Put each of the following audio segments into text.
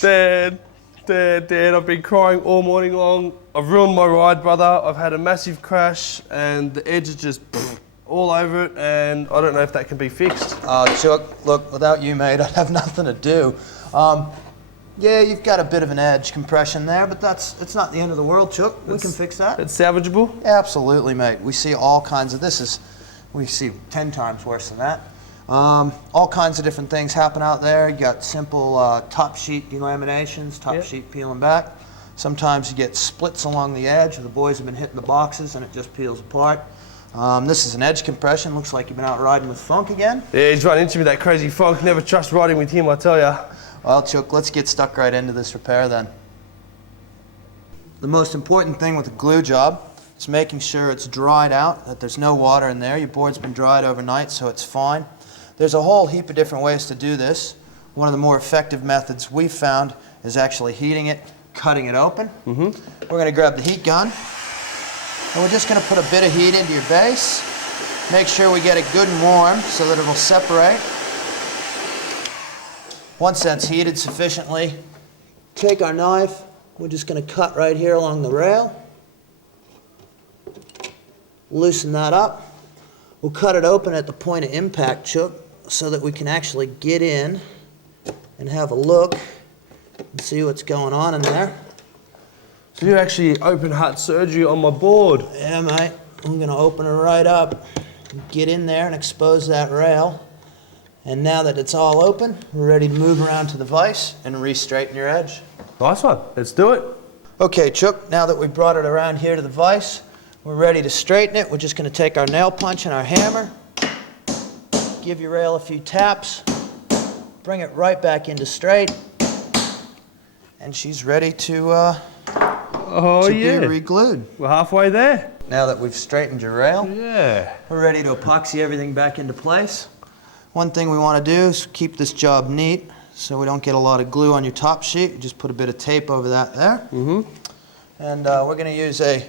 Dad, Dad, I've been crying all morning long. I've ruined my ride, brother. I've had a massive crash and the edge is just all over it, and I don't know if that can be fixed. Chuck, look, without you, mate, I'd have nothing to do. Yeah, you've got a bit of an edge compression there, but it's not the end of the world, Chuck. We can fix that. It's salvageable? Absolutely, mate. We see all kinds of, we see 10 times worse than that. All kinds of different things happen out there. You got simple top sheet delaminations, top sheet peeling back. Sometimes you get splits along the edge where the boys have been hitting the boxes and it just peels apart. This is an edge compression. Looks like you've been out riding with Funk again. Yeah, he's run into me, that crazy Funk. Never trust riding with him, I tell ya. Well, Chuck, let's get stuck right into this repair then. The most important thing with a glue job is making sure it's dried out, that there's no water in there. Your board's been dried overnight, so it's fine. There's a whole heap of different ways to do this. One of the more effective methods we've found is actually heating it, cutting it open. We're going to grab the heat gun, and we're just going to put a bit of heat into your base. Make sure we get it good and warm so that it'll separate. Once that's heated sufficiently, take our knife. We're just going to cut right here along the rail. Loosen that up. We'll cut it open at the point of impact, Chuck, so that we can actually get in and have a look and see what's going on in there. So you actually open heart surgery on my board? Yeah, mate. I'm going to open it right up, get in there and expose that rail. And now that it's all open, we're ready to move around to the vise and re-straighten your edge. Nice one. Let's do it. Okay, Chuck, now that we've brought it around here to the vise, we're ready to straighten it. We're just going to take our nail punch and our hammer, give your rail a few taps, bring it right back into straight, and she's ready to be re-glued. We're halfway there. Now that we've straightened your rail, Yeah. we're ready to epoxy everything back into place. One thing we want to do is keep this job neat so we don't get a lot of glue on your top sheet. Just put a bit of tape over that there. And we're going to use a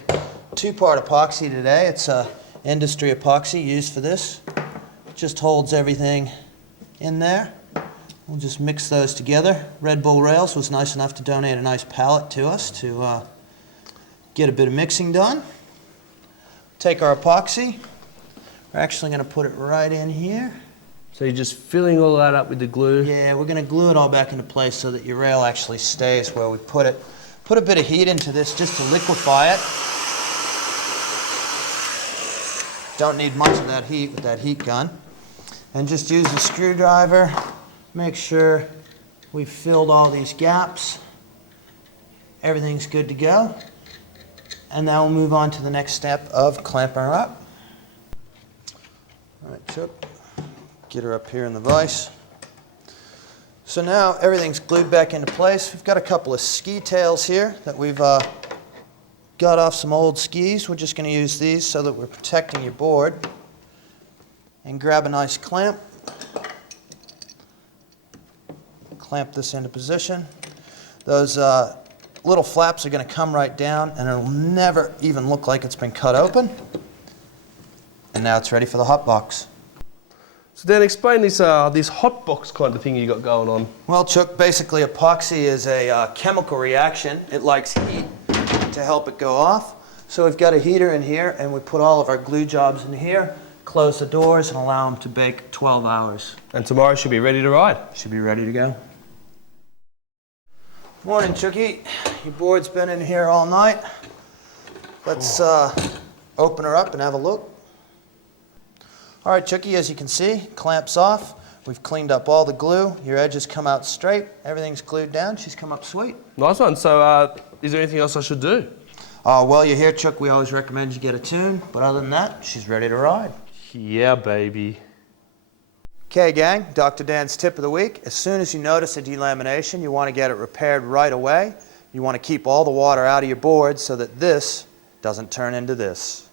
2-part epoxy today. It's a industry epoxy used for this. It just holds everything in there. We'll just mix those together. Red Bull Rails was nice enough to donate a nice pallet to us to get a bit of mixing done. Take our epoxy. We're actually going to put it right in here. So you're just filling all that up with the glue? Yeah, we're going to glue it all back into place so that your rail actually stays where we put it. Put a bit of heat into this just to liquefy it. Don't need much of that heat with that heat gun. And just use the screwdriver. Make sure we've filled all these gaps. Everything's good to go. And now we'll move on to the next step of clamping her up. All right, Chuck. Get her up here in the vise. So now everything's glued back into place. We've got a couple of ski tails here that we've got off some old skis. We're just going to use these so that we're protecting your board. And grab a nice clamp. Clamp this into position. Those little flaps are going to come right down and it'll never even look like it's been cut open. And now it's ready for the hot box. So then explain this hot box kind of thing you got going on. Well, Chuck, basically epoxy is a chemical reaction. It likes heat to help it go off. So we've got a heater in here and we put all of our glue jobs in here, close the doors and allow them to bake 12 hours. And tomorrow should be ready to ride. Should be ready to go. Morning, Chucky. Your board's been in here all night. Let's open her up and have a look. All right, Chucky, as you can see, clamps off. We've cleaned up all the glue. Your edges come out straight. Everything's glued down. She's come up sweet. Nice one. So is there anything else I should do? While you're here, Chuck, we always recommend you get a tune. But other than that, she's ready to ride. Yeah, baby. Okay, gang, Dr. Dan's tip of the week. As soon as you notice a delamination, you want to get it repaired right away. You want to keep all the water out of your board so that this doesn't turn into this.